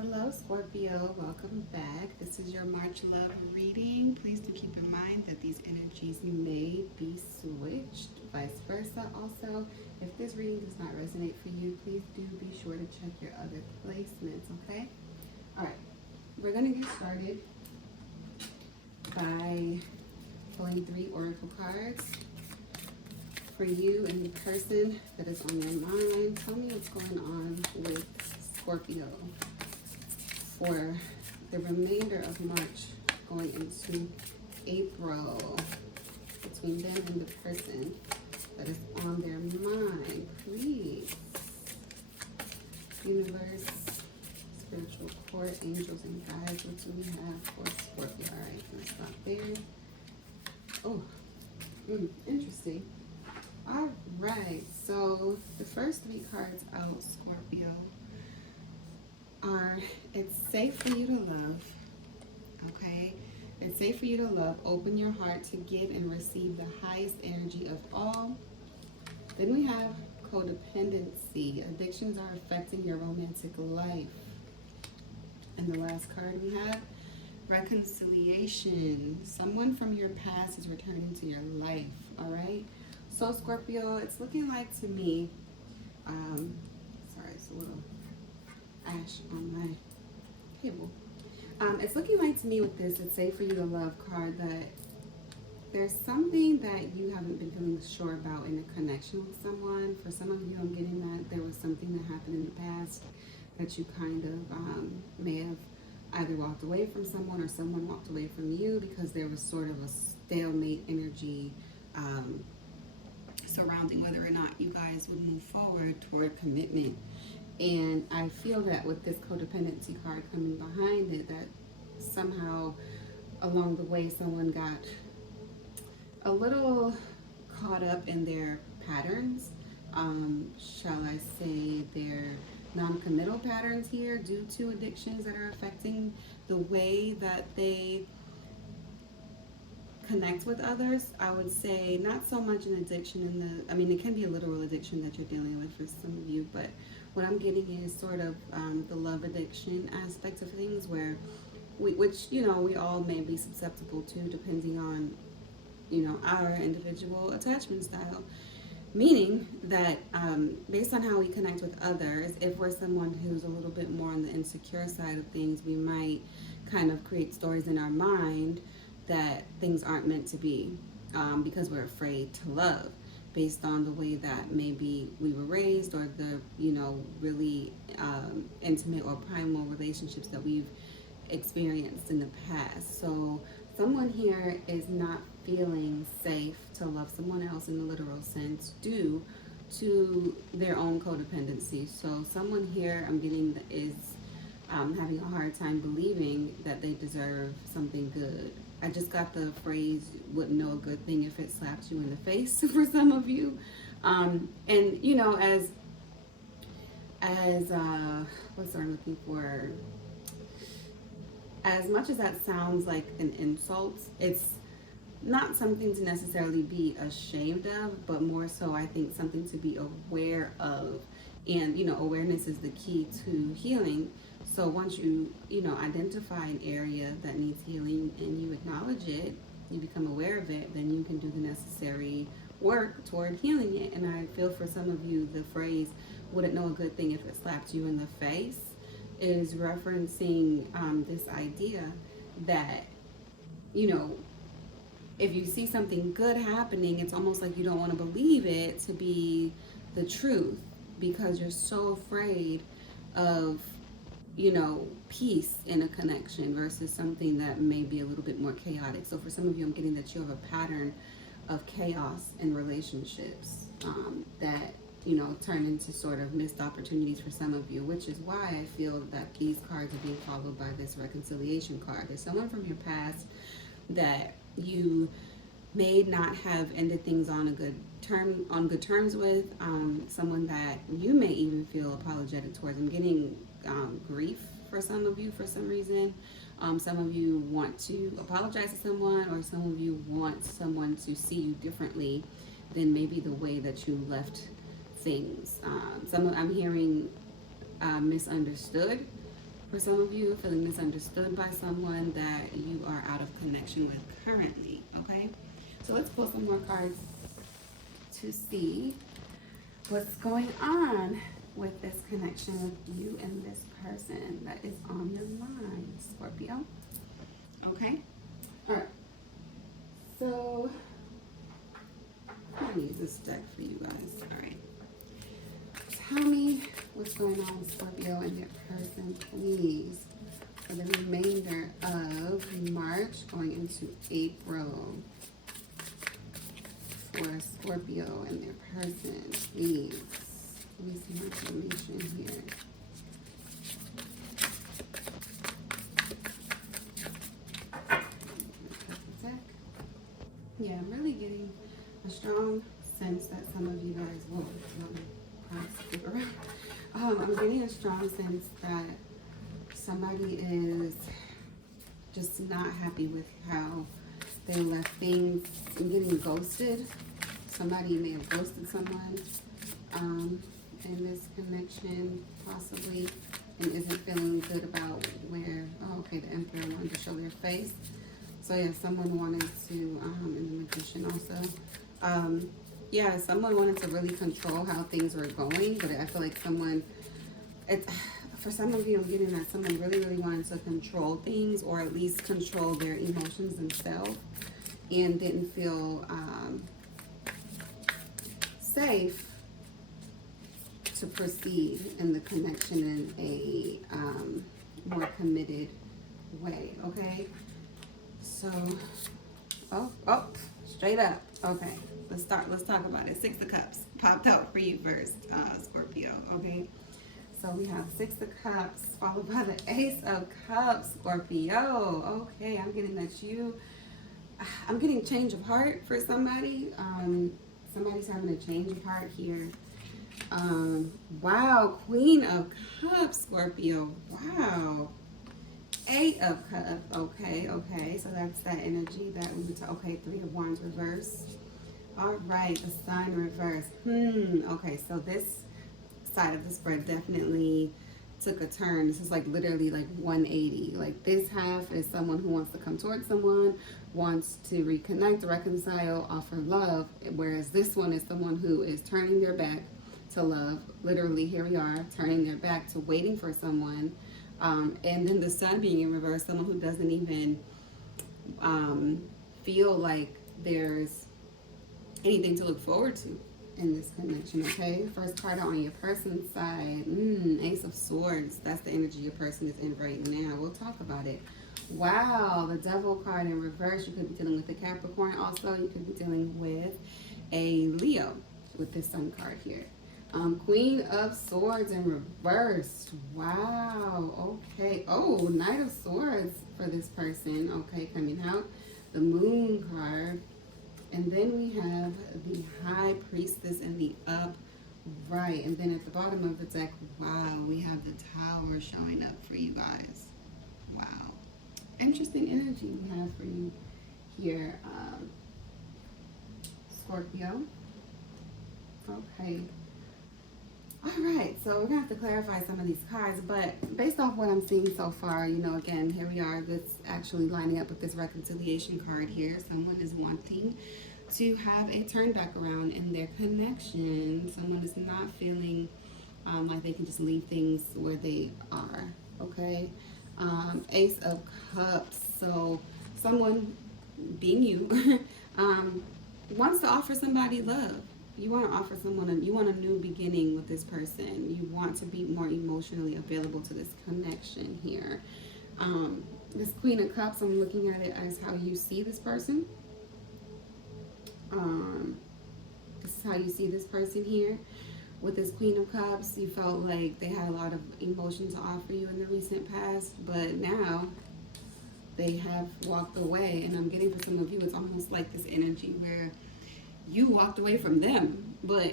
Hello, Scorpio. Welcome back. This is your March love reading. Please do keep in mind that these energies may be switched, vice versa. Also, if this reading does not resonate for you, please do be sure to check your other placements, okay? All right, we're going to get started by pulling 3 oracle cards for you and the person that is on your mind. Tell me what's going on with Scorpio for the remainder of March going into April, between them and the person that is on their mind. Please, universe, spiritual court, angels and guides, what do we have for Scorpio? All right, let's stop there. Oh, interesting. All right, so the first 3 cards out, Scorpio, are it's safe for you to love, okay? It's safe for you to love. Open your heart to give and receive the highest energy of all. Then we have codependency. Addictions are affecting your romantic life. And the last card we have, reconciliation. Someone from your past is returning to your life, all right? So Scorpio, it's looking like to me, sorry, it's a little ash on my table. It's looking like to me with this, it's safe for you to love card, that there's something that you haven't been feeling sure about in a connection with someone. For some of you, I'm getting that there was something that happened in the past that you kind of may have either walked away from someone or someone walked away from you because there was sort of a stalemate energy surrounding whether or not you guys would move forward toward commitment. And I feel that with this codependency card coming behind it, that somehow along the way someone got a little caught up in their patterns, shall I say their non-committal patterns here, due to addictions that are affecting the way that they connect with others. I would say not so much an addiction in the, I mean, it can be a literal addiction that you're dealing with for some of you, but what I'm getting is sort of the love addiction aspect of things, where which, you know, we all may be susceptible to depending on, you know, our individual attachment style. Meaning that based on how we connect with others, if we're someone who's a little bit more on the insecure side of things, we might kind of create stories in our mind that things aren't meant to be, because we're afraid to love, based on the way that maybe we were raised, or the, you know, really intimate or primal relationships that we've experienced in the past. So someone here is not feeling safe to love someone else in the literal sense due to their own codependency. So someone here, I'm getting, is having a hard time believing that they deserve something good. I just got the phrase, wouldn't know a good thing if it slapped you in the face for some of you. And, you know, as what's I'm looking for? As much as that sounds like an insult, it's not something to necessarily be ashamed of, but more so, I think, something to be aware of. And, you know, awareness is the key to healing. So once you know, identify an area that needs healing and you acknowledge it, you become aware of it, then you can do the necessary work toward healing it. And I feel for some of you, the phrase, wouldn't know a good thing if it slapped you in the face, is referencing this idea that, you know, if you see something good happening, it's almost like you don't want to believe it to be the truth because you're so afraid of, you know, peace in a connection versus something that may be a little bit more chaotic. So for some of you, I'm getting that you have a pattern of chaos in relationships that, you know, turn into sort of missed opportunities for some of you, which is why I feel that these cards are being followed by this reconciliation card. There's someone from your past that you may not have ended things on good terms with, someone that you may even feel apologetic towards. I'm getting grief for some of you for some reason. Some of you want to apologize to someone, or some of you want someone to see you differently than maybe the way that you left things. I'm hearing misunderstood For some of you, feeling misunderstood by someone that you are out of connection with currently, okay? So let's pull some more cards to see what's going on with this connection with you and this person that is on your mind, Scorpio. Okay? All right. So, I'm going to use this deck for you guys. All right. Tell me what's going on with Scorpio and their person, please, for the remainder of March going into April. For Scorpio and their person, please. Give me some information here. Yeah, I'm really getting a strong sense that some of you guys will. I'm getting a strong sense that somebody is just not happy with how they left things and getting ghosted. Somebody may have ghosted someone in this connection, possibly, and isn't feeling good about where, oh, okay, the Emperor wanted to show their face. So yeah, someone wanted to, and the Magician also. Yeah, someone wanted to really control how things were going, but I feel like for some of you, I'm getting that someone really, really wanted to control things, or at least control their emotions themselves, and didn't feel safe to proceed in the connection in a more committed way, okay? So, straight up. Okay, let's talk about it. Six of Cups popped out for you first, Scorpio, okay? So we have Six of Cups followed by the Ace of Cups, Scorpio. Okay, I'm getting change of heart for somebody. Somebody's having a change of heart here. Wow, Queen of Cups, Scorpio. Wow. Eight of Cups. Okay. So that's that energy that we were okay, Three of Wands reverse. All right, the Sun reverse. Okay, so this side of the spread definitely took a turn. This is like literally like 180. Like this half is someone who wants to come towards someone, wants to reconnect, reconcile, offer love, whereas this one is someone who is turning their back to love. Literally, here we are, turning their back to waiting for someone. And then the Sun being in reverse, someone who doesn't even feel like there's anything to look forward to in this connection, okay? First card on your person's side, Ace of Swords. That's the energy your person is in right now. We'll talk about it. Wow, the Devil card in reverse. You could be dealing with a Capricorn also. You could be dealing with a Leo with this Sun card here. Queen of Swords in reverse. Wow, okay. Oh, Knight of Swords for this person, okay, coming out. The Moon card. And then we have the High Priestess in the upright. And then at the bottom of the deck, wow, we have the Tower showing up for you guys. Wow. Interesting energy we have for you here, Scorpio. Okay. All right, so we're going to have to clarify some of these cards, but based off what I'm seeing so far, you know, again, here we are, this actually lining up with this reconciliation card here. Someone is wanting to have a turn back around in their connection. Someone is not feeling like they can just leave things where they are, okay? Ace of Cups, so someone, being you, wants to offer somebody love. You want to offer someone, you want a new beginning with this person. You want to be more emotionally available to this connection here. This Queen of Cups, I'm looking at it as how you see this person. This is how you see this person here. With this Queen of Cups, you felt like they had a lot of emotion to offer you in the recent past, but now they have walked away. And I'm getting for some of you, it's almost like this energy where you walked away from them, but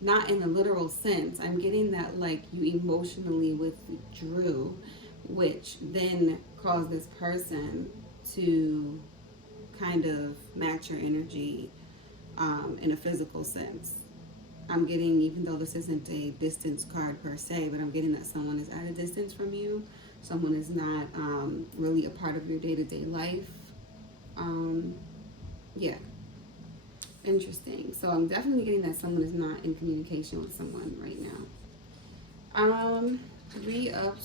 not in a literal sense. I'm getting that like you emotionally withdrew, which then caused this person to kind of match your energy in a physical sense. I'm getting, even though this isn't a distance card per se, but I'm getting that someone is at a distance from you. Someone is not really a part of your day-to-day life. Yeah, interesting. So I'm definitely getting that someone is not in communication with someone right now. Three of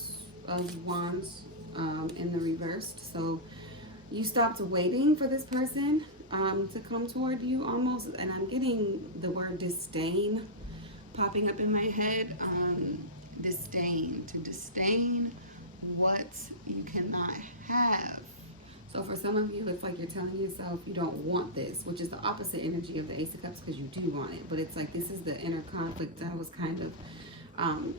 Wands in the reversed. So you stopped waiting for this person to come toward you almost. And I'm getting the word disdain popping up in my head. Disdain, to disdain what you cannot have. So for some of you, it's like you're telling yourself you don't want this, which is the opposite energy of the Ace of Cups, because you do want it. But it's like this is the inner conflict I was kind of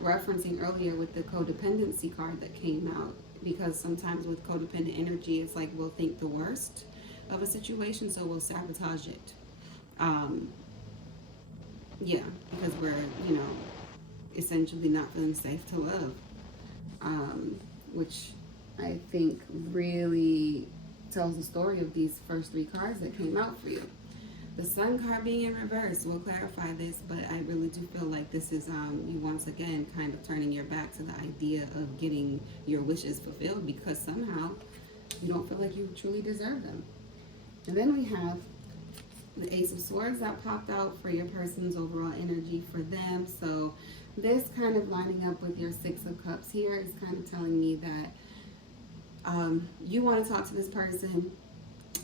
referencing earlier with the codependency card that came out. Because sometimes with codependent energy, it's like we'll think the worst of a situation, so we'll sabotage it. Yeah, because we're, essentially not feeling safe to love. Which I think really tells the story of these first three cards that came out for you. The Sun card being in reverse will clarify this, but I really do feel like this is you once again kind of turning your back to the idea of getting your wishes fulfilled because somehow you don't feel like you truly deserve them. And then we have the Ace of Swords that popped out for your person's overall energy for them. So this kind of lining up with your Six of Cups here is kind of telling me that you want to talk to this person.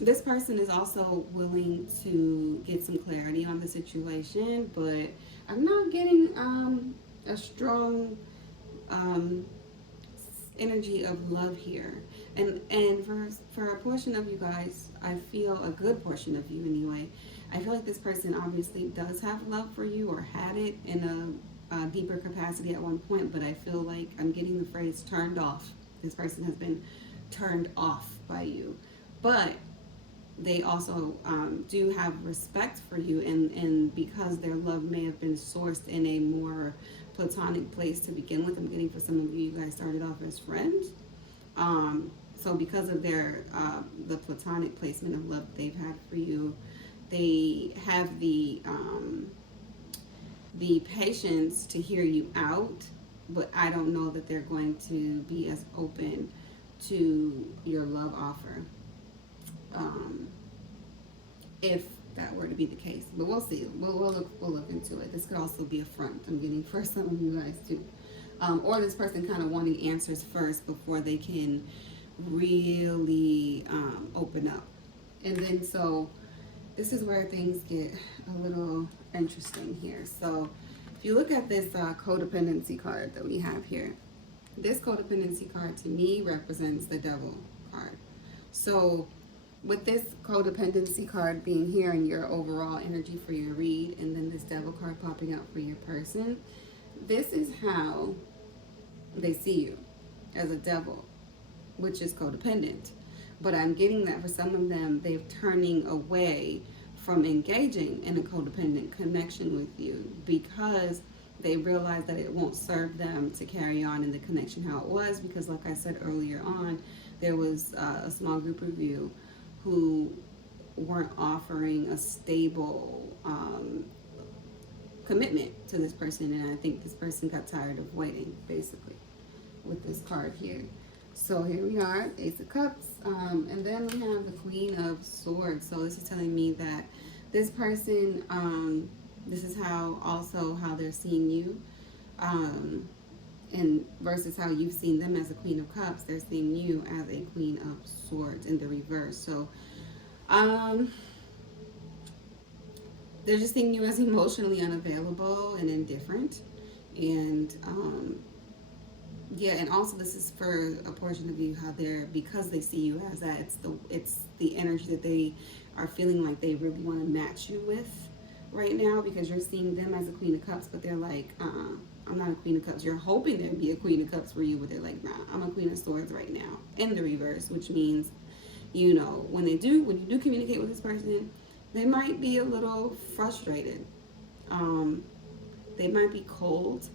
This person is also willing to get some clarity on the situation, but I'm not getting a strong energy of love here. And for a portion of you guys, I feel, a good portion of you anyway, I feel like this person obviously does have love for you or had it in a deeper capacity at one point, but I feel like I'm getting the phrase turned off. This person has been turned off by you. But they also do have respect for you, and because their love may have been sourced in a more platonic place to begin with, I'm getting for some of you, you guys started off as friends. So because of their the platonic placement of love they've had for you, they have the patience to hear you out, but I don't know that they're going to be as open to your love offer. If that were to be the case, but we'll see. We'll look into it. This could also be a front. I'm getting for some of you guys too, or this person kind of wanting answers first before they can really open up. And then so this is where things get a little interesting here. So if you look at this codependency card that we have here, this codependency card to me represents the Devil card. So with this codependency card being here in your overall energy for your read, and then this Devil card popping out for your person, this is how they see you, as a devil, which is codependent. But I'm getting that for some of them, they're turning away from engaging in a codependent connection with you because they realize that it won't serve them to carry on in the connection how it was, because like I said earlier on, there was a small group of you who weren't offering a stable commitment to this person, and I think this person got tired of waiting, basically, with this card here. So here we are, Ace of Cups, and then we have the Queen of Swords. So this is telling me that this person, this is how they're seeing you, and versus how you've seen them as a Queen of Cups, they're seeing you as a Queen of Swords in the reverse. So they're just seeing you as emotionally unavailable and indifferent, and yeah, and also this is for a portion of you how they're, because they see you as that, it's the energy that they are feeling like they really want to match you with right now, because you're seeing them as a Queen of Cups, but they're like, I'm not a Queen of Cups. You're hoping there'd be a Queen of Cups for you, but they're like, nah, I'm a Queen of Swords right now in the reverse, which means, when you do communicate with this person, they might be a little frustrated. They might be cold.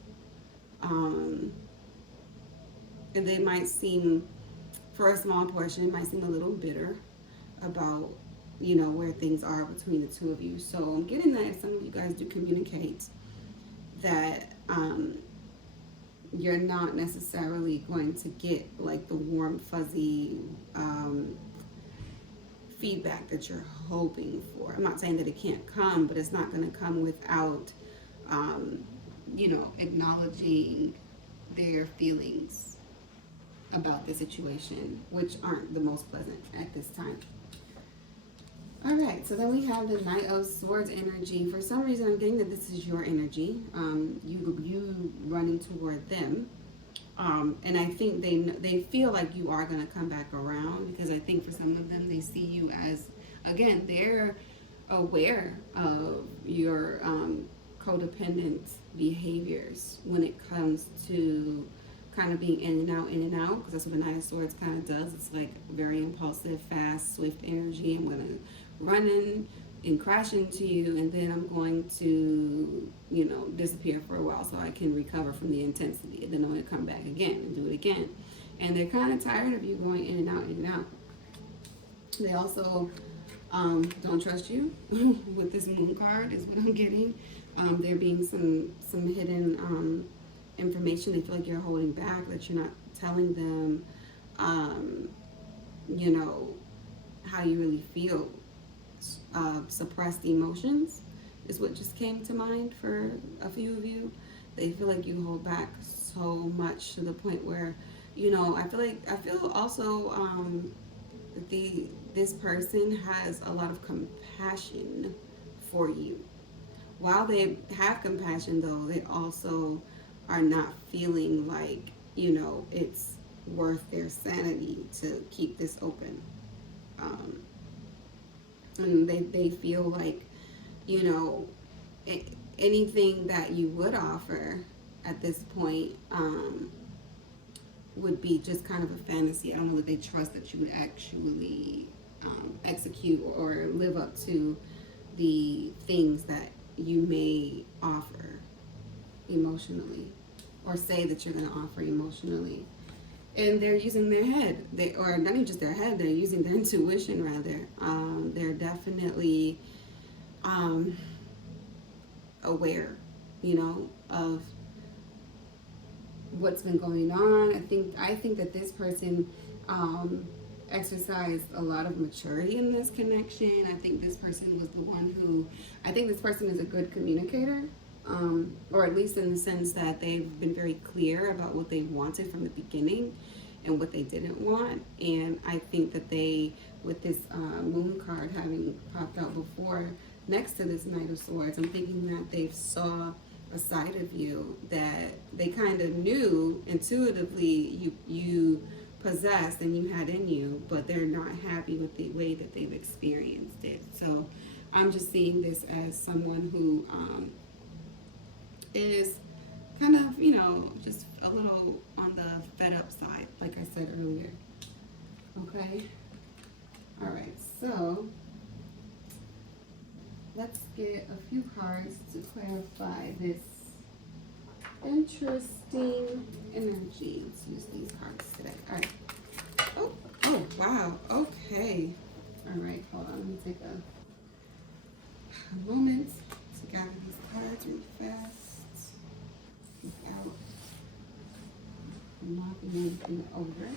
And they might seem, for a small portion, it might seem a little bitter about, where things are between the two of you. So I'm getting that if some of you guys do communicate, that you're not necessarily going to get like the warm, fuzzy feedback that you're hoping for. I'm not saying that it can't come, but it's not going to come without, you know, acknowledging their feelings about the situation, which aren't the most pleasant at this time. All right, so then we have the Knight of Swords energy. For some reason, I'm getting that this is your energy. You running toward them. And I think they feel like you are going to come back around, because I think for some of them, they see you as, again, they're aware of your codependent behaviors when it comes to kind of being in and out, because that's what the Knight of Swords kind of does. It's like very impulsive, fast, swift energy. I'm going to run in and crash into you, and then I'm going to, you know, disappear for a while so I can recover from the intensity, and then I'm going to come back again and do it again. And they're kind of tired of you going in and out, in and out. They also don't trust you with this moon card is what I'm getting. There being some hidden information they feel like you're holding back, that you're not telling them, you know, how you really feel. Suppressed emotions is what just came to mind for a few of you. They feel like you hold back so much to the point where, you know, I feel also this person has a lot of compassion for you. While they have compassion, though, they also are not feeling like, you know, it's worth their sanity to keep this open. And they feel like, you know, anything that you would offer at this point would be just kind of a fantasy. I don't know that they trust that you would actually execute or live up to the things that you may offer emotionally, or say that you're going to offer emotionally. And they're using their head, or not even just their head, they're using their intuition rather. They're definitely aware, you know, of what's been going on. I think that this person exercised a lot of maturity in this connection. I think this person was the one who, I think this person is a good communicator. Or at least in the sense that they've been very clear about what they wanted from the beginning and what they didn't want. And I think that they, with this moon card having popped out before next to this Knight of Swords, I'm thinking that they saw a side of you that they kind of knew intuitively you possessed and you had in you, but they're not happy with the way that they've experienced it. So I'm just seeing this as someone who is kind of, you know, just a little on the fed up side, like I said earlier. Okay. All right. So let's get a few cards to clarify this interesting energy. Let's use these cards today. All right. Oh, wow. Okay. All right. Hold on. Let me take a moment to gather these cards really fast. Without knocking anything over.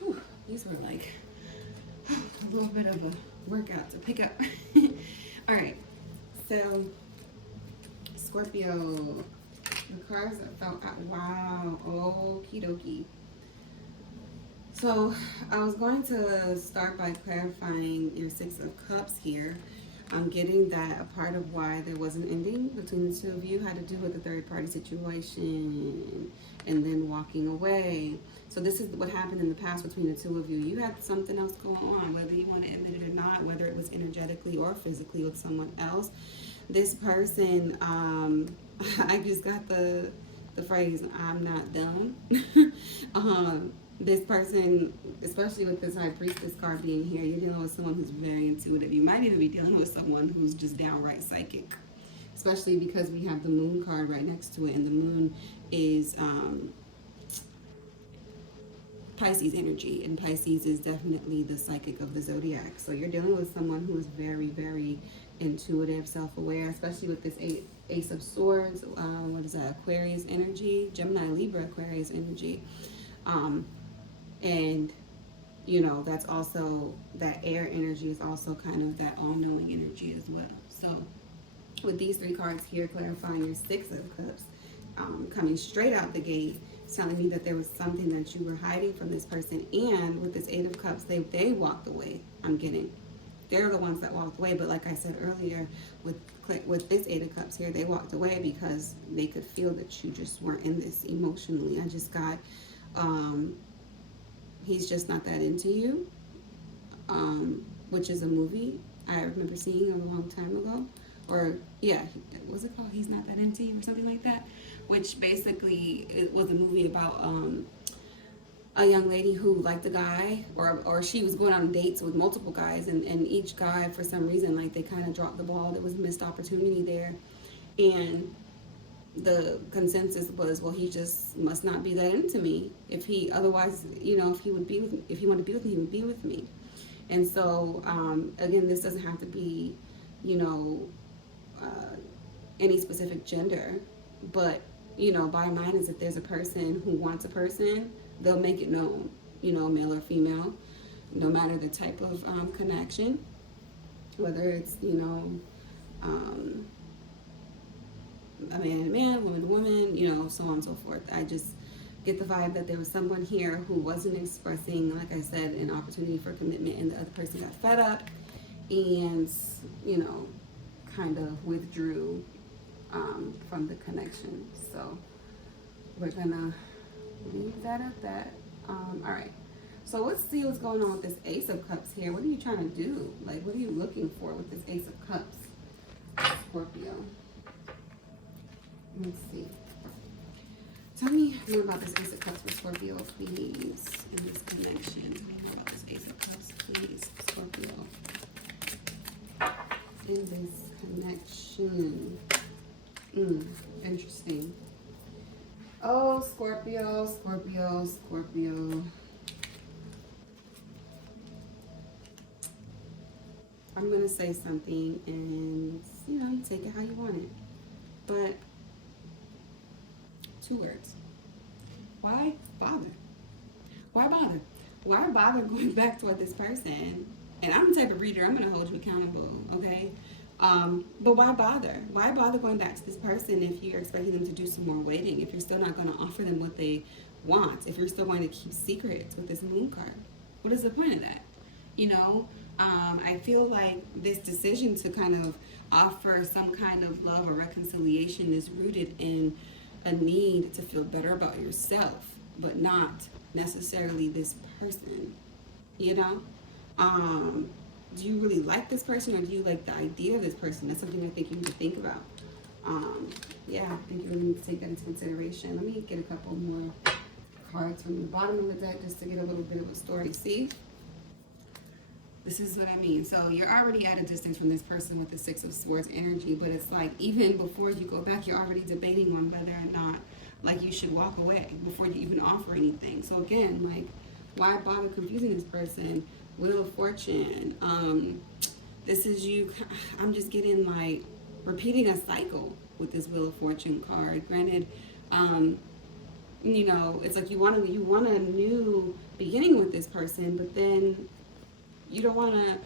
Whew, these were like a little bit of a workout to pick up. All right, so Scorpio, the cards that fell out. Wow, okie dokie. So I was going to start by clarifying your Six of Cups here. I'm getting that a part of why there was an ending between the two of you had to do with the third party situation and then walking away. So this is what happened in the past between the two of you. You had something else going on, whether you want to admit it or not, whether it was energetically or physically with someone else. This person, I just got the phrase, I'm not done. This person, especially with this High Priestess card being here, you're dealing with someone who's very intuitive. You might even be dealing with someone who's just downright psychic, especially because we have the Moon card right next to it, and the Moon is Pisces energy, and Pisces is definitely the psychic of the zodiac. So you're dealing with someone who is very, very intuitive, self-aware, especially with this Ace of Swords. What is that? Aquarius energy, Gemini, Libra, Aquarius energy. And you know, that's also, that air energy is also kind of that all-knowing energy as well. So with these 3 cards here clarifying your 6 of Cups, coming straight out the gate, it's telling me that there was something that you were hiding from this person. And with this 8 of Cups, they walked away. I'm getting, they're the ones that walked away. But like I said earlier, with this 8 of Cups here, they walked away because they could feel that you just weren't in this emotionally. I just got, he's just not that into you, which is a movie I remember seeing a long time ago. Or, yeah, what's it called? He's Not That Into You or something like that. Which basically, it was a movie about a young lady who liked a guy, or she was going on dates with multiple guys, and each guy, for some reason, like, they kind of dropped the ball. There was a missed opportunity there. And the consensus was, well, he just must not be that into me. If he, otherwise, you know, if he wanted to be with me, he would be with me. And so, again, this doesn't have to be, you know, any specific gender, but, you know, bottom line is, if there's a person who wants a person, they'll make it known, you know, male or female, no matter the type of connection, whether it's, you know, a man to man, woman to woman, you know, so on and so forth. I just get the vibe that there was someone here who wasn't expressing, like I said, an opportunity for commitment, and the other person got fed up and, you know, kind of withdrew from the connection. So we're gonna leave that at that. All right, so let's see what's going on with this Ace of Cups here. What are you trying to do? Like, what are you looking for with this Ace of Cups, Scorpio? Let's see. Tell me more about this Ace of Cups for Scorpio, please, in this connection. Tell me more about this Ace of Cups, please, Scorpio, in this connection. Interesting. Oh, Scorpio, Scorpio, Scorpio. I'm going to say something, and, you know, you take it how you want it. But 2 words. Why bother? Why bother? Why bother going back toward this person? And I'm the type of reader, I'm going to hold you accountable, okay? But why bother? Why bother going back to this person if you're expecting them to do some more waiting, if you're still not going to offer them what they want, if you're still going to keep secrets with this moon card? What is the point of that? You know, I feel like this decision to kind of offer some kind of love or reconciliation is rooted in a need to feel better about yourself, but not necessarily this person, you know? Do you really like this person, or do you like the idea of this person? That's something I think you need to think about. Yeah, I think you really need to take that into consideration. Let me get a couple more cards from the bottom of the deck just to get a little bit of a story. See? This is what I mean. So you're already at a distance from this person with the 6 of Swords energy, but it's like, even before you go back, you're already debating on whether or not, like, you should walk away before you even offer anything. So again, like, why bother confusing this person? Wheel of Fortune. This is you. I'm just getting, like, repeating a cycle with this Wheel of Fortune card. Granted, you know, it's like you want a new beginning with this person, but then you don't want to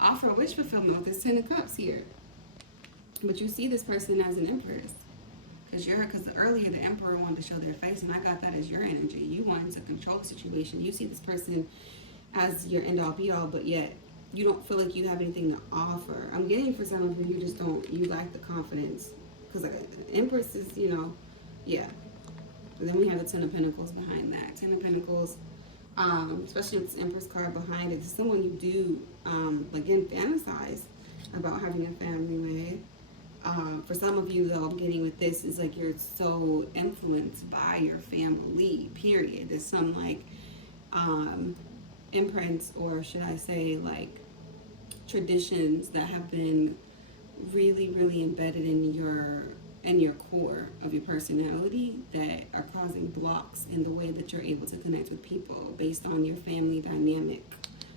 offer a wish fulfillment with this 10 of Cups here. But you see this person as an Empress. Because earlier the Emperor wanted to show their face, and I got that as your energy. You wanted to control the situation. You see this person as your end-all be-all, but yet you don't feel like you have anything to offer. I'm getting, for some of you, you lack the confidence. Because Empress is, you know, yeah. But then we have the 10 of Pentacles behind that. 10 of Pentacles, especially with this Empress card behind it, it's someone you do, again, fantasize about having a family with. For some of you, though, I'm getting with this, is like you're so influenced by your family, period. There's some, like, imprints, or should I say, like, traditions that have been really, really embedded in and your core of your personality that are causing blocks in the way that you're able to connect with people based on your family dynamic.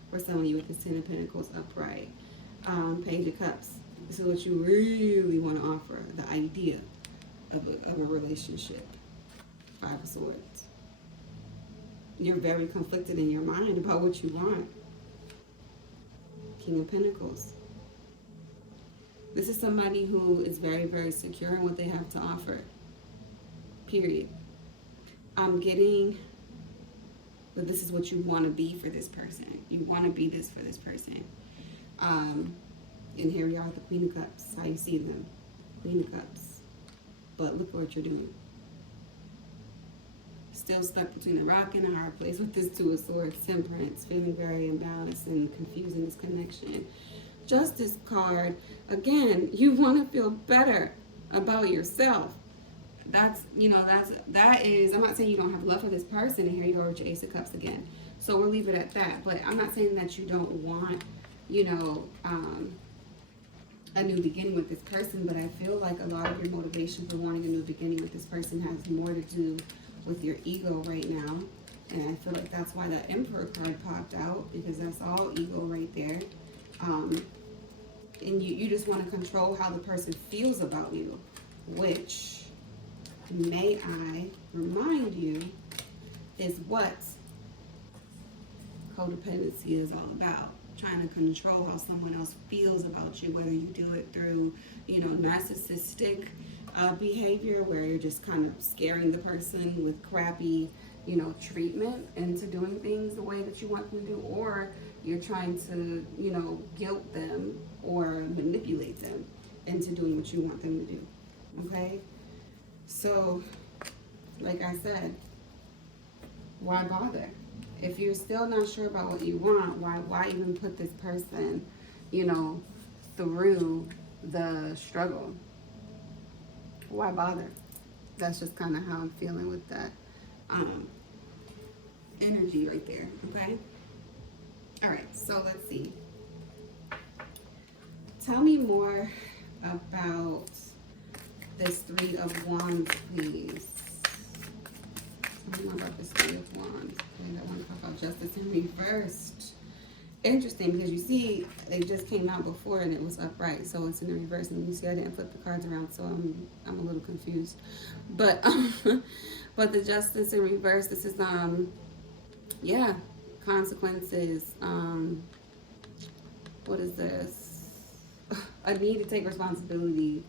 For some of you with the Ten of Pentacles upright. Page of Cups. This is what you really want to offer, the idea of a relationship. Five of Swords. You're very conflicted in your mind about what you want. King of Pentacles. This is somebody who is very, very secure in what they have to offer. Period. I'm getting that this is what you want to be for this person. You want to be this for this person. And here we are with the Queen of Cups. How you see them. Queen of Cups. But look what you're doing. Still stuck between a rock and a hard place with this Two of Swords. Temperance. Feeling very imbalanced and confused in this connection. Justice card. Again, you want to feel better about yourself. That is, I'm not saying you don't have love for this person, and here you go with your Ace of Cups again. So we'll leave it at that. But I'm not saying that you don't want, a new beginning with this person, but I feel like a lot of your motivation for wanting a new beginning with this person has more to do with your ego right now. And I feel like that's why that Emperor card popped out, because that's all ego right there. And you just want to control how the person feels about you, which, may I remind you, is what codependency is all about. Trying to control how someone else feels about you, whether you do it through, narcissistic behavior, where you're just kind of scaring the person with crappy, treatment into doing things the way that you want them to do, or you're trying to, guilt them or manipulate them into doing what you want them to do. Okay? So, like I said, why bother? If you're still not sure about what you want, why even put this person, through the struggle? Why bother? That's just kind of how I'm feeling with that energy right there, okay? All right, so let's see. Tell me more about this Three of Wands, please. Tell me more about this Three of Wands. Okay, I want to talk about Justice in reversed. Interesting, because you see, it just came out before and it was upright, so it's in the reverse. And you see, I didn't flip the cards around, so I'm a little confused. But but the Justice in reverse. This is consequences. What is this? A need to take responsibility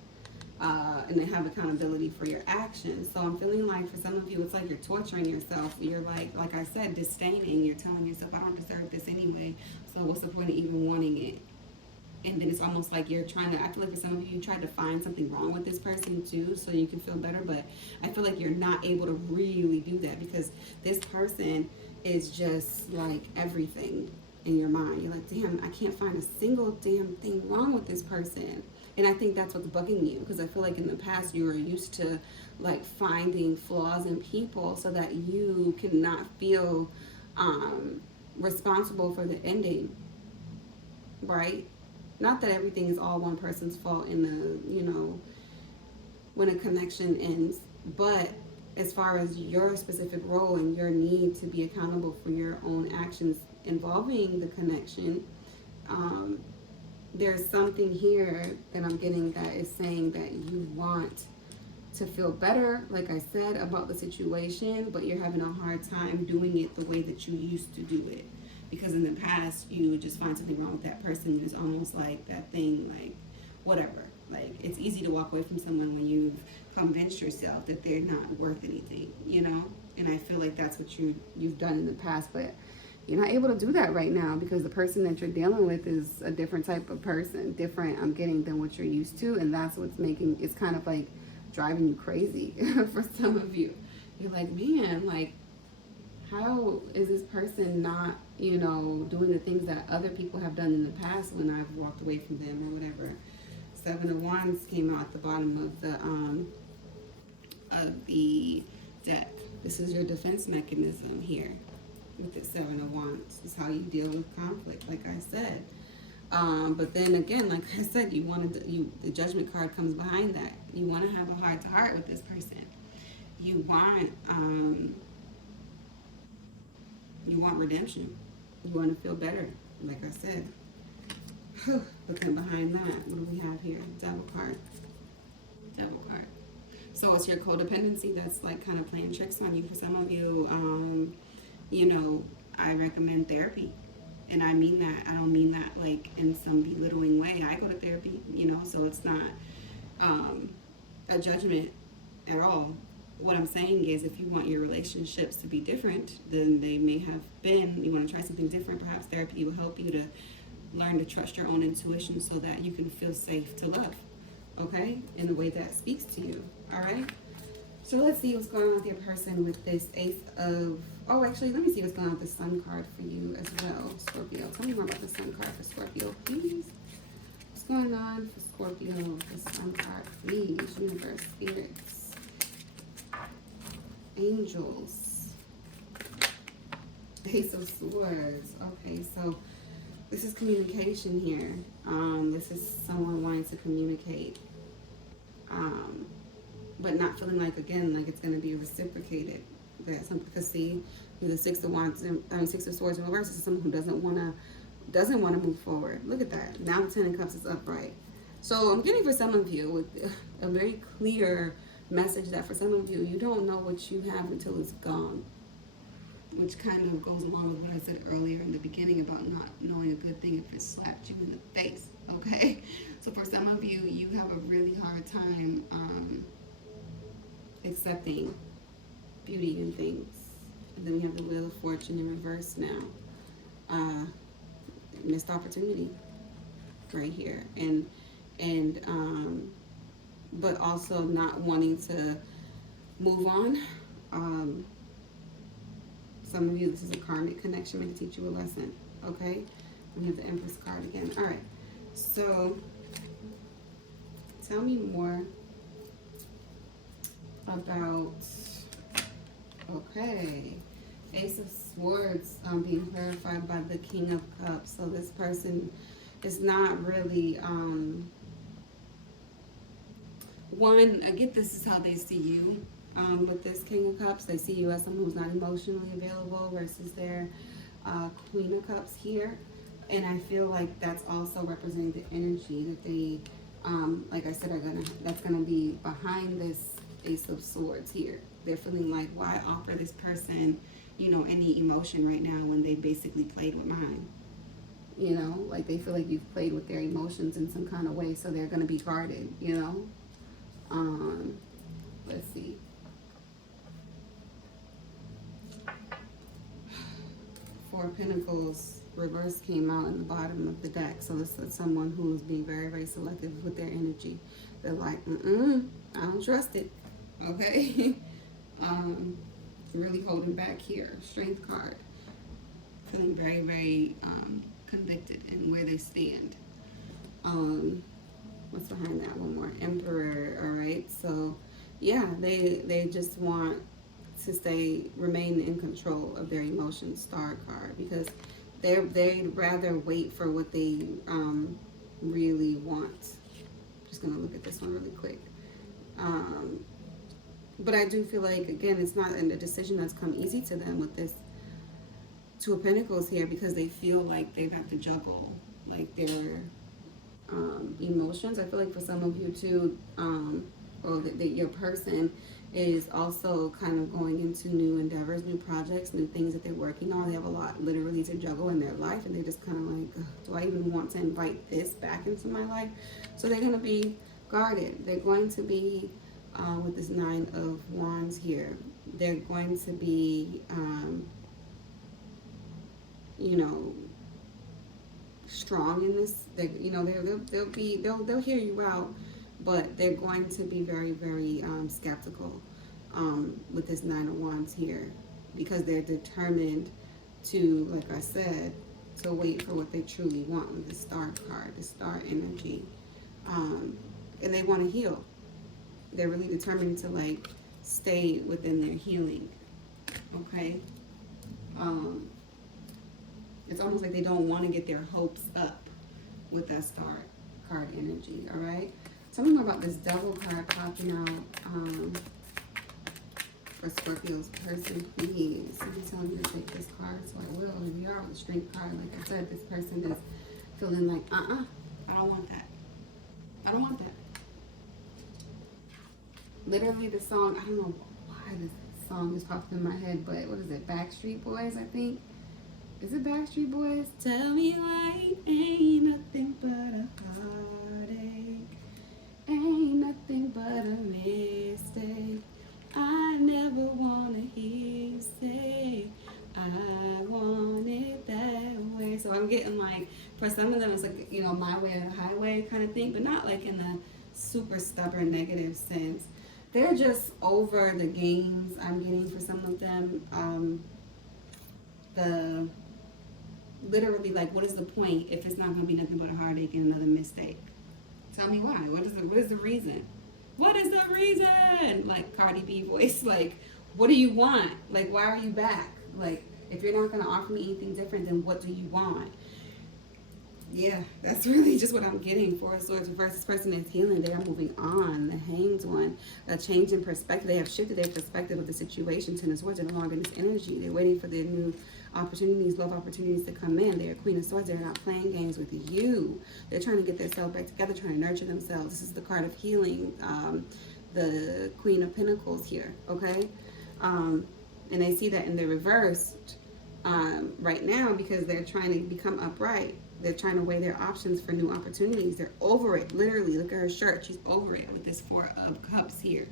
and to have accountability for your actions. So I'm feeling like for some of you, it's like you're torturing yourself. You're like I said, disdaining. You're telling yourself, I don't deserve this anyway, so what's the point of even wanting it? And then it's almost like you're trying to, I feel like for some of you, you tried to find something wrong with this person too, so you can feel better, but I feel like you're not able to really do that, because this person is just like everything in your mind. You're like, damn, I can't find a single damn thing wrong with this person. And I think that's what's bugging you, because I feel like in the past you were used to like finding flaws in people so that you cannot feel responsible for the ending, right? Not that everything is all one person's fault in the, when a connection ends, but as far as your specific role and your need to be accountable for your own actions involving the connection, there's something here that I'm getting that is saying that you want to feel better, like I said, about the situation, but you're having a hard time doing it the way that you used to do it. Because in the past, you would just find something wrong with that person, and it's almost like that thing, like, whatever. Like, it's easy to walk away from someone when you've convinced yourself that they're not worth anything, And I feel like that's what you've done in the past, but you're not able to do that right now, because the person that you're dealing with is a different type of person, different, I'm getting, than what you're used to, and that's what's making, it's kind of like driving you crazy for some of you. You're like, man, like, how is this person not, doing the things that other people have done in the past when I've walked away from them or whatever? Seven of Wands came out at the bottom of the deck. This is your defense mechanism here with the Seven of Wands. This is how you deal with conflict, like I said. But then again, like I said, the judgment card comes behind that. You want to have a heart to heart with this person. You want redemption. You want to feel better, like I said. But then behind that, what do we have here? Devil card. Devil card. So it's your codependency that's like kind of playing tricks on you. For some of you, you know, I recommend therapy. And I mean that. I don't mean that like in some belittling way. I go to therapy, you know, so it's not a judgment at all. What I'm saying is, if you want your relationships to be different than they may have been, you want to try something different, perhaps therapy will help you to learn to trust your own intuition so that you can feel safe to love, okay, in a way that speaks to you, all right? So let's see what's going on with your person with this Ace of... Oh, actually, let me see what's going on with the Sun card for you as well, Scorpio. Tell me more about the Sun card for Scorpio, please. What's going on for Scorpio with the Sun card, please? Universe, spirits, angels, Ace of Swords. Okay, so this is communication here. This is someone wanting to communicate, but not feeling like, again, like it's going to be reciprocated. That some, because see, the Six of Wands, Six of Swords in reverse is someone who doesn't want to move forward. Look at that. Now the Ten of Cups is upright. So I'm getting for some of you with a very clear message that for some of you, you don't know what you have until it's gone. Which kind of goes along with what I said earlier in the beginning about not knowing a good thing if it slapped you in the face, okay? So for some of you, you have a really hard time accepting beauty in things. And then we have the Wheel of Fortune in reverse now. Missed opportunity right here. And but also not wanting to move on. Some of you, this is a karmic connection meant to teach you a lesson, okay? We have the Empress card again. All right, so tell me more about, okay, Ace of Swords being clarified by the King of Cups. So this person is not really, one, I get this is how they see you. With this King of Cups, they see you as someone who's not emotionally available versus their Queen of Cups here. And I feel like that's also representing the energy that they, like I said, that's gonna be behind this Ace of Swords here. They're feeling like, why offer this person, you know, any emotion right now when they basically played with mine? You know, like they feel like you've played with their emotions in some kind of way, so they're gonna be guarded, you know? Let's see. Four of Pentacles reverse came out in the bottom of the deck. So this is someone who is being very, very selective with their energy. They're like, I don't trust it. Okay? Really holding back here. Strength card. Feeling very, very convicted in where they stand. What's behind that? One more. Emperor. All right. So, yeah, they just want to remain in control of their emotions. Star card, because they'd rather wait for what they really want. Just gonna look at this one really quick. But I do feel like, again, it's not a decision that's come easy to them with this Two of Pentacles here, because they feel like they have to juggle like their emotions. I feel like for some of you too, or that your person is also kind of going into new endeavors, new projects, new things that they're working on. They have a lot literally to juggle in their life, and they're just kind of like, do I even want to invite this back into my life? So they're going to be guarded. They're going to be, with this Nine of Wands here, they're going to be, you know, strong in this. They, you know, they'll hear you out, but they're going to be very, very skeptical with this Nine of Wands here, because they're determined to, like I said, to wait for what they truly want with the Star card, the Star energy. And they want to heal. They're really determined to like stay within their healing. Okay? It's almost like they don't want to get their hopes up. with that star card energy, all right? Tell me more about this devil card popping out for Scorpio's person, please. Somebody's telling me to take this card, so I will. And we are on the strength card. Like I said, this person is feeling like, I don't want that. I don't want that. Literally, the song, I don't know why this song just popped in my head, but what is it? Backstreet Boys, I think. Is it Backstreet Boys? Tell me why ain't nothing but a heartache. Ain't nothing but a mistake. I never want to hear you say I want it that way. So I'm getting like, for some of them it's like, you know, my way or the highway kind of thing, but not like in a super stubborn negative sense. They're just over the games I'm getting for some of them. Literally like, what is the point if it's not going to be nothing but a heartache and another mistake? Tell me why. What is the reason? What is the reason? Like Cardi B voice, like, what do you want? Like, why are you back? Like, if you're not going to offer me anything different, then what do you want? Yeah, that's really just what I'm getting. Four of Swords reverse. This person is healing. They are moving on. The Hanged One. A change in perspective. They have shifted their perspective of the situation. Ten of Swords are no longer in this energy. They're waiting for their new opportunities, love opportunities to come in. They're Queen of Swords. They're not playing games with you. They're trying to get themselves back together, trying to nurture themselves. This is the card of healing. The Queen of Pentacles here, okay? And they see that in the reverse right now because they're trying to become upright. They're trying to weigh their options for new opportunities. They're over it. Literally, look at her shirt. She's over it with this Four of Cups here.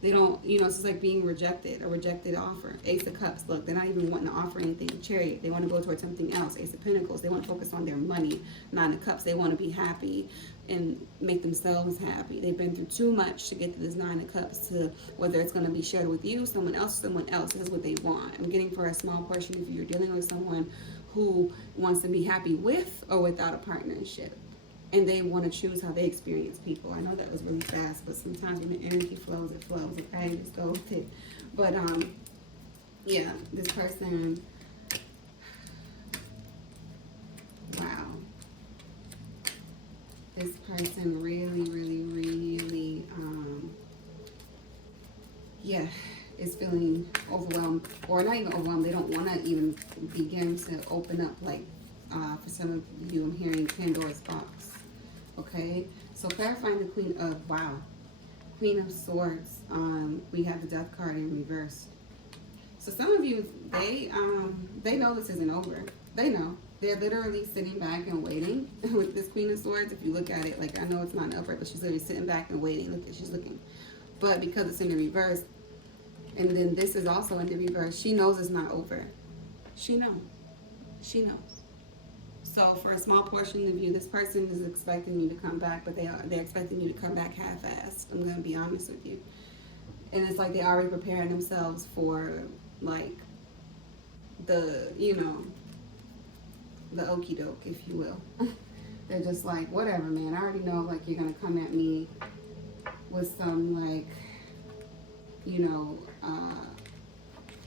They don't, you know, it's just like being rejected, a rejected offer. Ace of Cups, look, they're not even wanting to offer anything. Chariot, they want to go towards something else. Ace of Pentacles, they want to focus on their money. Nine of Cups, they want to be happy and make themselves happy. They've been through too much to get to this Nine of Cups, to whether it's going to be shared with you, someone else. This is what they want. I'm getting for a small portion if you're dealing with someone who wants to be happy with or without a partnership. And they want to choose how they experience people. I know that was really fast, but sometimes when the energy flows, it flows. Okay, just go with it. But yeah, this person, wow. This person really, yeah, is feeling overwhelmed, or not even overwhelmed. They don't want to even begin to open up. Like for some of you, I'm hearing Pandora's box. Okay, so clarifying the Queen of Swords. We have the Death card in reverse. So some of you, they know this isn't over. They know. They're literally sitting back and waiting with this Queen of Swords. If you look at it, like, I know it's not an upright, but she's literally sitting back and waiting. Look, she's looking. But because it's in the reverse, and then this is also in the reverse, she knows it's not over. She knows. She knows. So for a small portion of you, this person is expecting you to come back, but they're expecting you to come back half-assed. I'm going to be honest with you. And it's like they're already preparing themselves for, like, the, you know, the okie doke, if you will. They're just like, whatever, man. I already know, like, you're going to come at me with some, like, you know,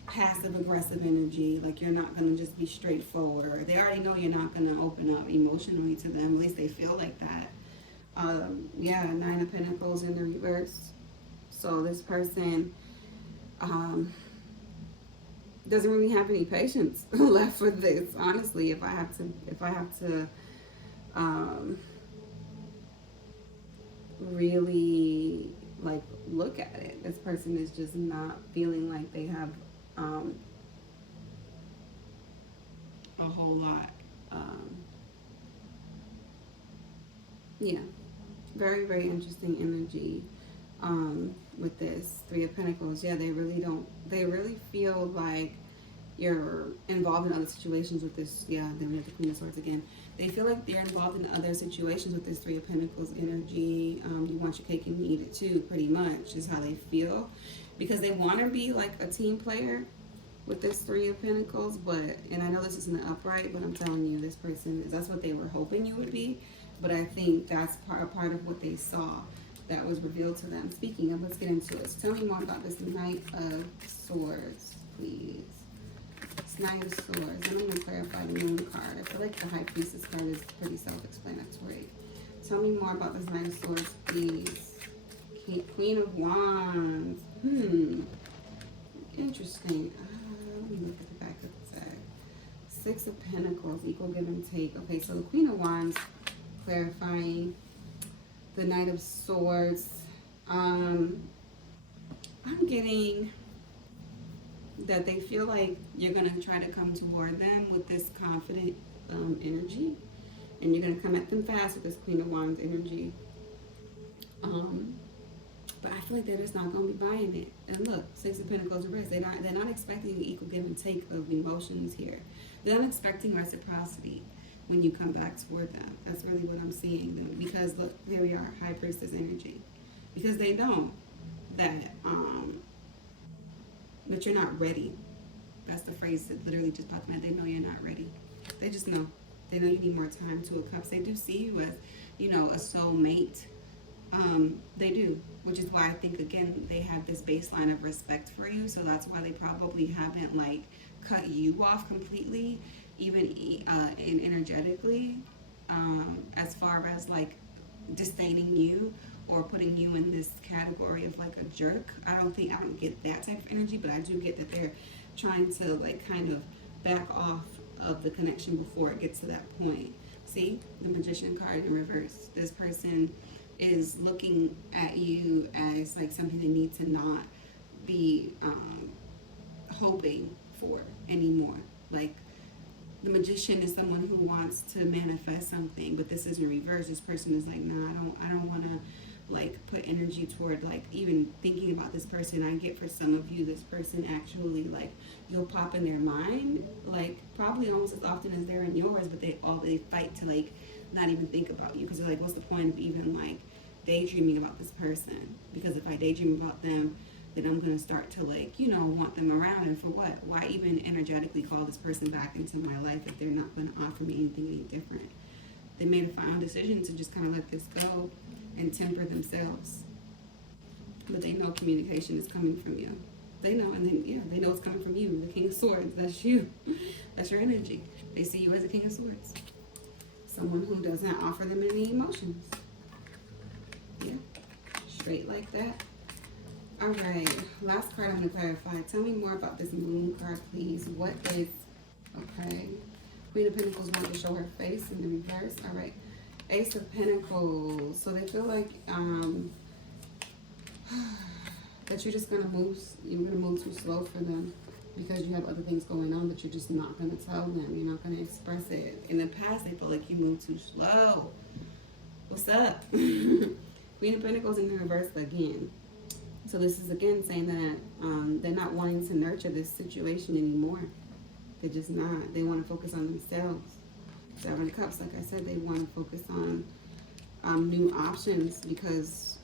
passive-aggressive energy. Like, you're not going to just be straightforward. Or they already know you're not going to open up emotionally to them. At least they feel like that. Yeah, Nine of Pentacles in the reverse. So this person doesn't really have any patience left for this. Honestly, if I have to really, like, look at it, this person is just not feeling like they have a whole lot. Yeah, very, very interesting energy with this Three of Pentacles. Yeah, they really feel like you're involved in other situations with this. Yeah, then we have the Queen of Swords again. They feel like they're involved in other situations with this Three of Pentacles energy. You want your cake and you eat it too, pretty much, is how they feel. Because they want to be like a team player with this Three of Pentacles. And I know this isn't the upright, but I'm telling you, this person, that's what they were hoping you would be. But I think that's part of what they saw that was revealed to them. Speaking of, let's get into it. So tell me more about this Knight of Swords, please. Nine of Swords. And I'm going to clarify the Moon card. I feel like the High Priestess card is pretty self-explanatory. Tell me more about this Nine of Swords, please. Queen of Wands. Interesting. Let me look at the back of the deck. Six of Pentacles, equal give and take. Okay, so the Queen of Wands, clarifying. The Knight of Swords. I'm getting that they feel like you're going to try to come toward them with this confident energy. And you're going to come at them fast with this Queen of Wands energy. But I feel like they're just not going to be buying it. And look, Six of Pentacles reversed. They're not expecting an equal give and take of emotions here. They're not expecting reciprocity when you come back toward them. That's really what I'm seeing them. Because look, here we are, High Priestess energy. Because they know that you're not ready. That's the phrase that literally just popped in my head. They know you're not ready. They just know. They know you need more time. Two of Cups. They do see you as, you know, a soulmate. They do, which is why I think, again, they have this baseline of respect for you. So that's why they probably haven't, like, cut you off completely, even energetically, as far as, like, disdaining you or putting you in this category of, like, a jerk. I don't get that type of energy, but I do get that they're trying to, like, kind of back off of the connection before it gets to that point. See, the Magician card in reverse. This person is looking at you as like something they need to not be hoping for anymore. Like, the Magician is someone who wants to manifest something, but this is in reverse. This person is like, nah, I don't want to like put energy toward like even thinking about this person. I get for some of you, this person actually, like, you'll pop in their mind, like probably almost as often as they're in yours, but they fight to like not even think about you, because they're like, what's the point of even like daydreaming about this person? Because if I daydream about them, then I'm going to start to like, you know, want them around. And for what? Why even energetically call this person back into my life if they're not going to offer me anything any different? They made a final decision to just kind of let this go and temper themselves. But they know communication is coming from you. They know, and then, yeah, they know it's coming from you. The King of Swords, that's you. That's your energy. They see you as a King of Swords. Someone who does not offer them any emotions. Yeah, straight like that. All right, last card I'm going to clarify. Tell me more about this Moon card, please. What is, okay, Queen of Pentacles wanted to show her face in the reverse. All right, Ace of Pentacles. So they feel like that you're just going to move, you're going to move too slow for them because you have other things going on that you're just not going to tell them. You're not going to express it. In the past, they felt like you moved too slow. What's up? Queen of Pentacles in the reverse again. So this is again saying that they're not wanting to nurture this situation anymore. They're just not. They want to focus on themselves. Seven of Cups, like I said, they want to focus on new options because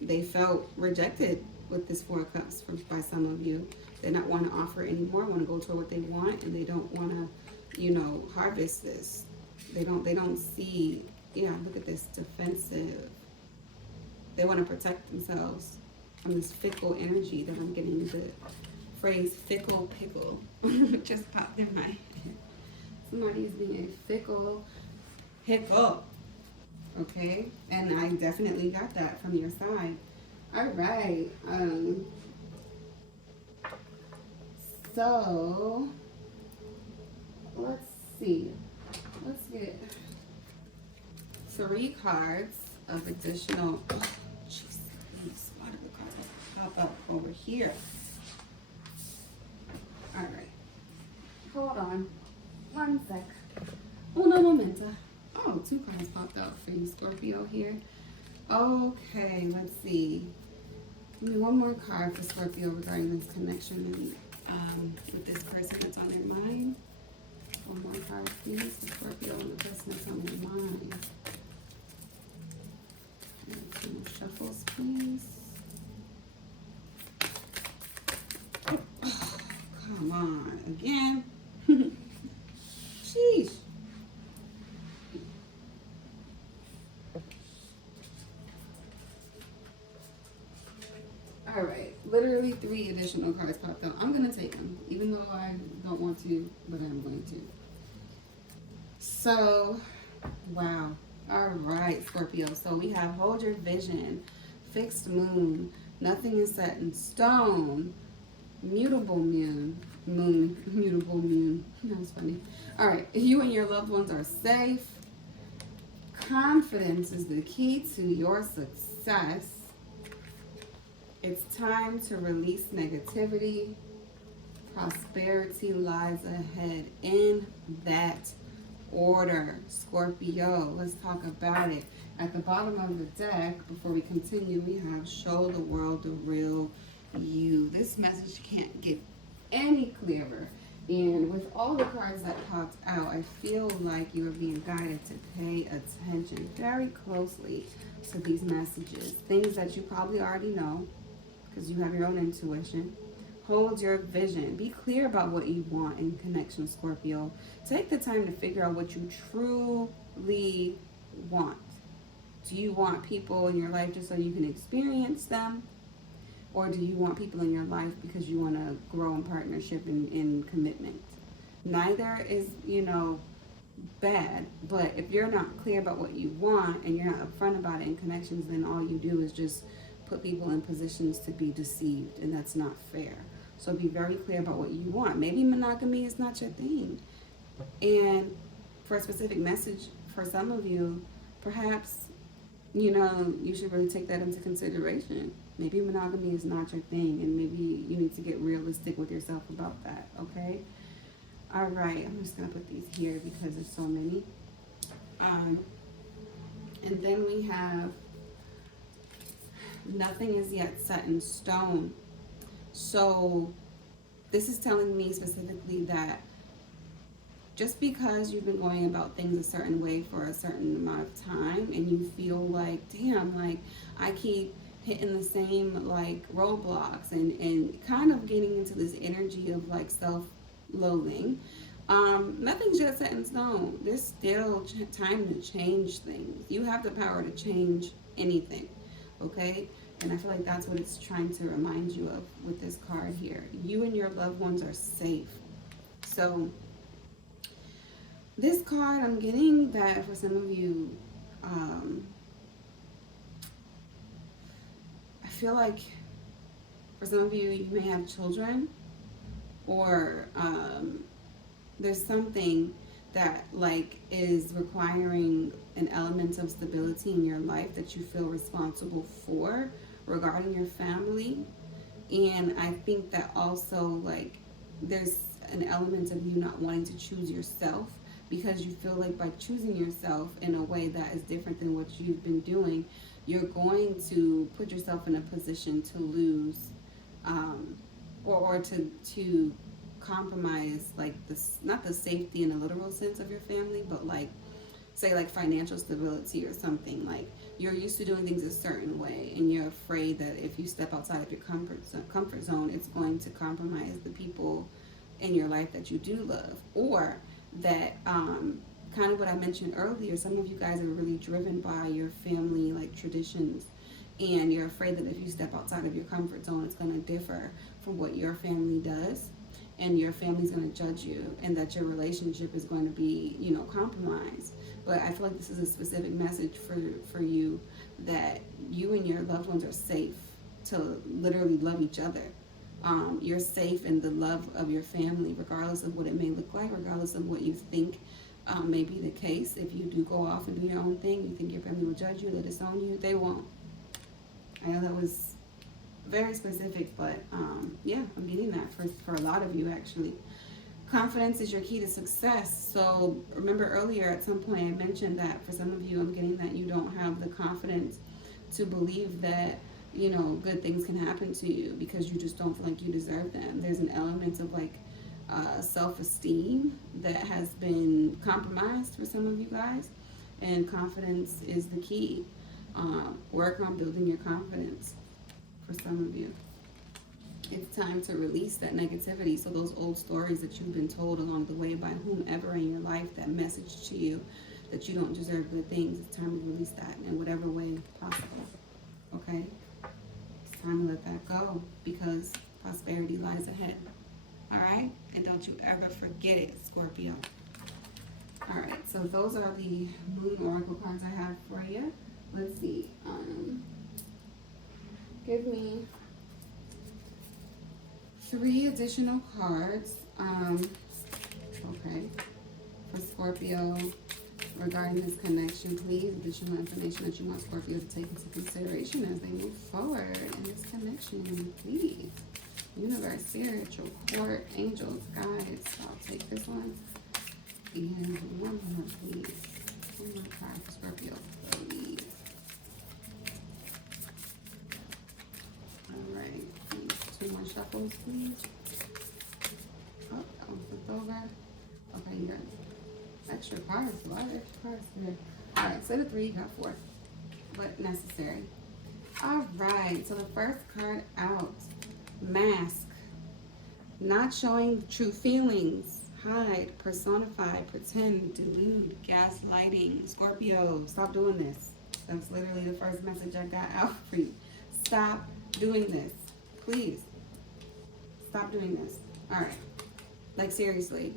they felt rejected with this Four of Cups by some of you. They're not want to offer anymore, want to go toward what they want, and they don't want to, you know, harvest this. They don't see, yeah, look at this, defensive. They want to protect themselves from this fickle energy that I'm getting. The phrase fickle pickle just popped in my head. Somebody is being a fickle pickle. Okay, and I definitely got that from your side. All right. So let's see. Let's get 3 cards of additional. Oh, jeez, why did the cards pop up over here? All right. Hold on. 1 sec. Uno momento. Oh, 2 cards popped up for you, Scorpio, here. Okay, let's see. Give me 1 more card for Scorpio regarding this connection with this person that's on their mind. 1 more card, please, for Scorpio and the person that's on their mind. 2 more shuffles, please. Oh, come on, again. Sheesh. All right, Literally 3 additional cards popped out. I'm going to take them, even though I don't want to, but I'm going to. So, wow. All right, Scorpio. So we have hold your vision, fixed moon, nothing is set in stone, mutable moon, mutable moon. That was funny. All right, you and your loved ones are safe. Confidence is the key to your success. It's time to release negativity. Prosperity lies ahead in that order, Scorpio. Let's talk about it. At the bottom of the deck, before we continue, we have show the world the real you. This message can't get any clearer. And with all the cards that popped out, I feel like you are being guided to pay attention very closely to these messages. Things that you probably already know, because you have your own intuition. Hold your vision. Be clear about what you want in connection, Scorpio. Take the time to figure out what you truly want. Do you want people in your life just so you can experience them? Or do you want people in your life because you want to grow in partnership and in commitment? Neither is, bad. But if you're not clear about what you want and you're not upfront about it in connections, then all you do is just put people in positions to be deceived, and that's not fair. So be very clear about what you want. Maybe monogamy is not your thing. And for a specific message, for some of you, perhaps, you should really take that into consideration. Maybe monogamy is not your thing, and maybe you need to get realistic with yourself about that, okay? All right, I'm just going to put these here because there's so many. And then we have nothing is yet set in stone. So this is telling me specifically that just because you've been going about things a certain way for a certain amount of time and you feel like, damn, like I keep hitting the same like roadblocks and kind of getting into this energy of like self-loathing, nothing's yet set in stone. There's still time to change things. You have the power to change anything, okay? And I feel like that's what it's trying to remind you of with this card here. You and your loved ones are safe. So this card, I'm getting that for some of you, I feel like for some of you, you may have children, or there's something that like is requiring an element of stability in your life that you feel responsible for regarding your family. And I think that also like there's an element of you not wanting to choose yourself, because you feel like by choosing yourself in a way that is different than what you've been doing, you're going to put yourself in a position to lose, or to compromise like this, not the safety in a literal sense of your family, but like say like financial stability or something. Like you're used to doing things a certain way and you're afraid that if you step outside of your comfort zone, it's going to compromise the people in your life that you do love. Or that kind of what I mentioned earlier, some of you guys are really driven by your family like traditions, and you're afraid that if you step outside of your comfort zone, it's going to differ from what your family does, and your family's going to judge you, and that your relationship is going to be, compromised. But I feel like this is a specific message for you, that you and your loved ones are safe to literally love each other. You're safe in the love of your family, regardless of what it may look like, regardless of what you think may be the case. If you do go off and do your own thing, you think your family will judge you, they'll disown you, they won't. I know that was very specific, but yeah, I'm getting that for a lot of you actually. Confidence is your key to success. So remember earlier at some point I mentioned that for some of you, I'm getting that you don't have the confidence to believe that good things can happen to you because you just don't feel like you deserve them. There's an element of like self-esteem that has been compromised for some of you guys, and confidence is the key. Work on building your confidence for some of you. It's time to release that negativity. So those old stories that you've been told along the way by whomever in your life that message to you that you don't deserve good things, it's time to release that in whatever way possible. Okay? time to let that go because prosperity lies ahead. All right? And don't you ever forget it, Scorpio. All right, so those are the Moon Oracle cards I have for you. Let's see. Give me 3 additional cards. Okay, for Scorpio regarding this connection, please. Additional information that you want Scorpio to take into consideration as they move forward in this connection, please. Universe, spiritual, court, angels, guides. I'll take this one. And one more, please. One more card for Scorpio, please. All right. 2 more shuffles, please. Oh, that one flipped over. Okay, you got extra cards. A lot of extra cards here. All right, instead of 3, you got 4. But necessary. All right, so the first card out. Mask. Not showing true feelings. Hide, personify, pretend, delude, gaslighting. Scorpio, stop doing this. That's literally the first message I got out for you. Stop doing this. Please. Stop doing this. All right. Like, seriously.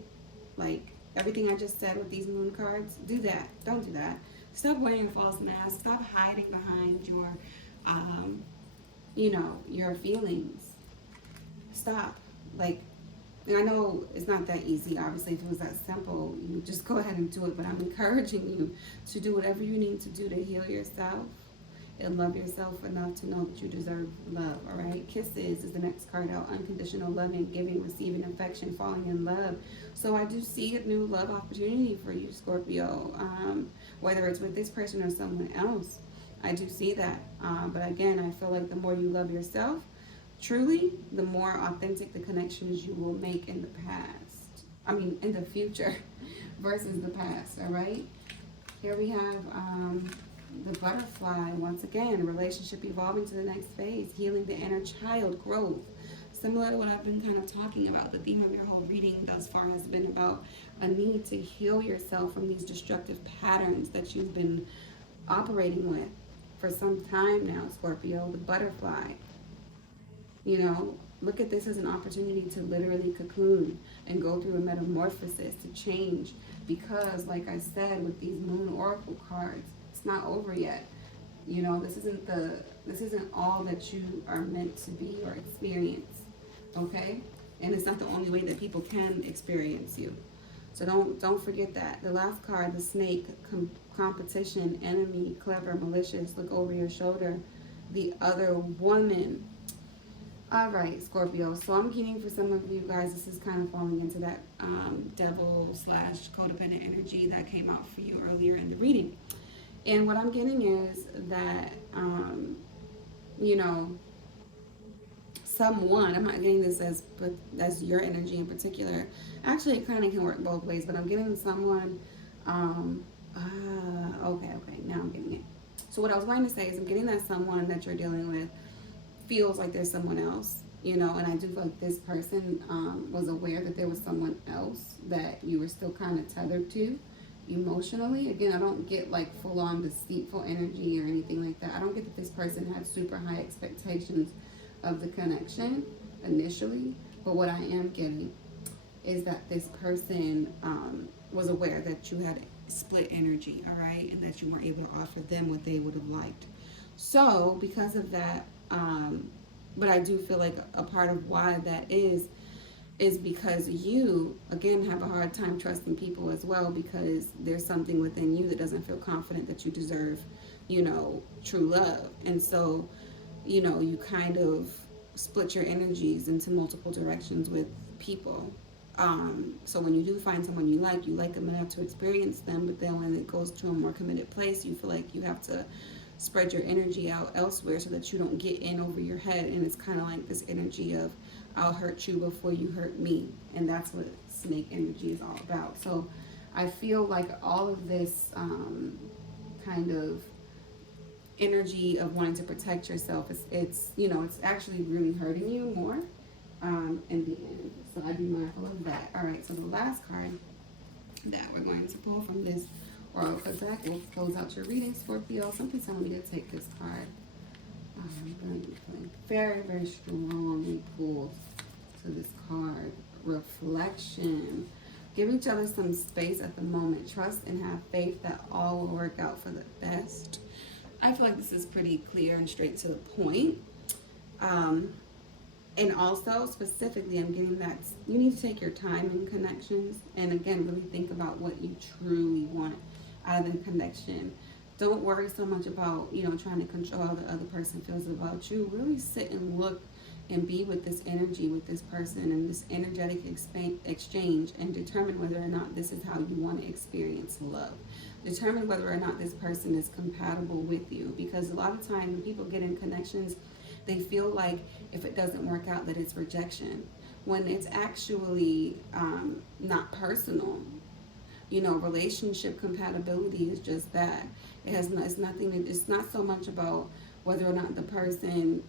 Like, everything I just said with these moon cards, do that. Don't do that. Stop wearing a false mask. Stop hiding behind your, your feelings. Stop. Like, and I know it's not that easy. Obviously, if it was that simple, you would just go ahead and do it. But I'm encouraging you to do whatever you need to do to heal yourself and love yourself enough to know that you deserve love, all right? Kisses is the next card out. Unconditional loving, giving, receiving affection, falling in love. So I do see a new love opportunity for you, Scorpio, whether it's with this person or someone else. I do see that. But again, I feel like the more you love yourself, truly, the more authentic the connections you will make in the past. I mean, in the future versus the past, all right? Here we have the butterfly. Once again, relationship evolving to the next phase, healing the inner child, growth. Similar to what I've been kind of talking about. The theme of your whole reading thus far has been about a need to heal yourself from these destructive patterns that you've been operating with for some time now, Scorpio. The butterfly. You know, look at this as an opportunity to literally cocoon and go through a metamorphosis, to change. Because, like I said, with these moon oracle cards, it's not over yet. You know, this isn't all that you are meant to be or experience. Okay? And it's not the only way that people can experience you. So don't forget that. The last card, the snake, competition, enemy, clever, malicious, look over your shoulder, the other woman. All right, Scorpio. So I'm getting for some of you guys, this is kind of falling into that devil/codependent energy that came out for you earlier in the reading. And what I'm getting is that, someone, I'm not getting this as, but that's your energy in particular. Actually, it kind of can work both ways, but I'm getting someone, okay, now I'm getting it. So what I was going to say is I'm getting that someone that you're dealing with feels like there's someone else, and I do feel like this person was aware that there was someone else that you were still kind of tethered to emotionally. Again, I don't get like full-on deceitful energy or anything like that. I don't get that this person had super high expectations of the connection initially, but what I am getting is that this person was aware that you had split energy, all right, and that you weren't able to offer them what they would have liked. So because of that, but I do feel like a part of why that is because you, again, have a hard time trusting people as well, because there's something within you that doesn't feel confident that you deserve, true love. And so, you kind of split your energies into multiple directions with people. So when you do find someone you like them enough to experience them, but then when it goes to a more committed place, you feel like you have to spread your energy out elsewhere so that you don't get in over your head. And it's kind of like this energy of, I'll hurt you before you hurt me. And that's what snake energy is all about. So I feel like all of this kind of energy of wanting to protect yourself, it's actually really hurting you more in the end. So I'd be mindful of that. All right, so the last card that we're going to pull from this Oracle deck will close out your reading, Scorpio. Something's telling me to take this card. I'm going to be feeling very, very strongly pulled to this card. Reflection. Give each other some space at the moment. Trust and have faith that all will work out for the best. I feel like this is pretty clear and straight to the point. And also, specifically, I'm getting that you need to take your time in connections. And again, really think about what you truly want out of the connection. Don't worry so much about, trying to control how the other person feels about you. Really sit and look and be with this energy, with this person, and this energetic exchange, and determine whether or not this is how you want to experience love. Determine whether or not this person is compatible with you, because a lot of times when people get in connections, they feel like if it doesn't work out that it's rejection, when it's actually not personal. Relationship compatibility is just that. It's nothing. It's not so much about whether or not the person,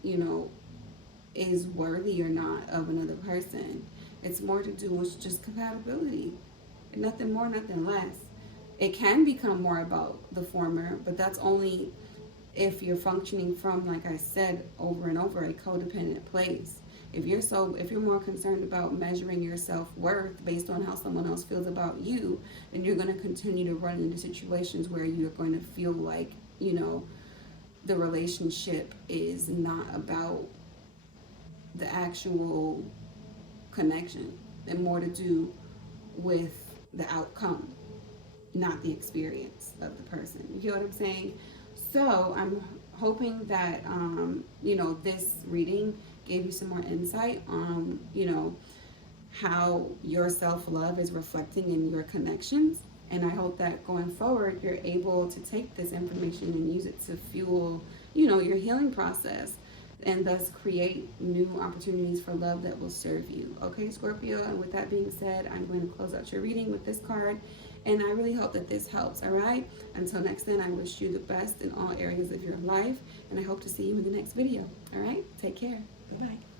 is worthy or not of another person. It's more to do with just compatibility. Nothing more, nothing less. It can become more about the former, but that's only if you're functioning from, like I said over and over, a codependent place. If you're more concerned about measuring your self-worth based on how someone else feels about you, then you're going to continue to run into situations where you're going to feel like, the relationship is not about the actual connection and more to do with the outcome, not the experience of the person. You get what I'm saying? So I'm hoping that, this reading gave you some more insight on, how your self-love is reflecting in your connections. And I hope that going forward, you're able to take this information and use it to fuel, your healing process, and thus create new opportunities for love that will serve you. Okay, Scorpio, and with that being said, I'm going to close out your reading with this card. And I really hope that this helps, all right? Until next then, I wish you the best in all areas of your life. And I hope to see you in the next video, all right? Take care. Bye-bye.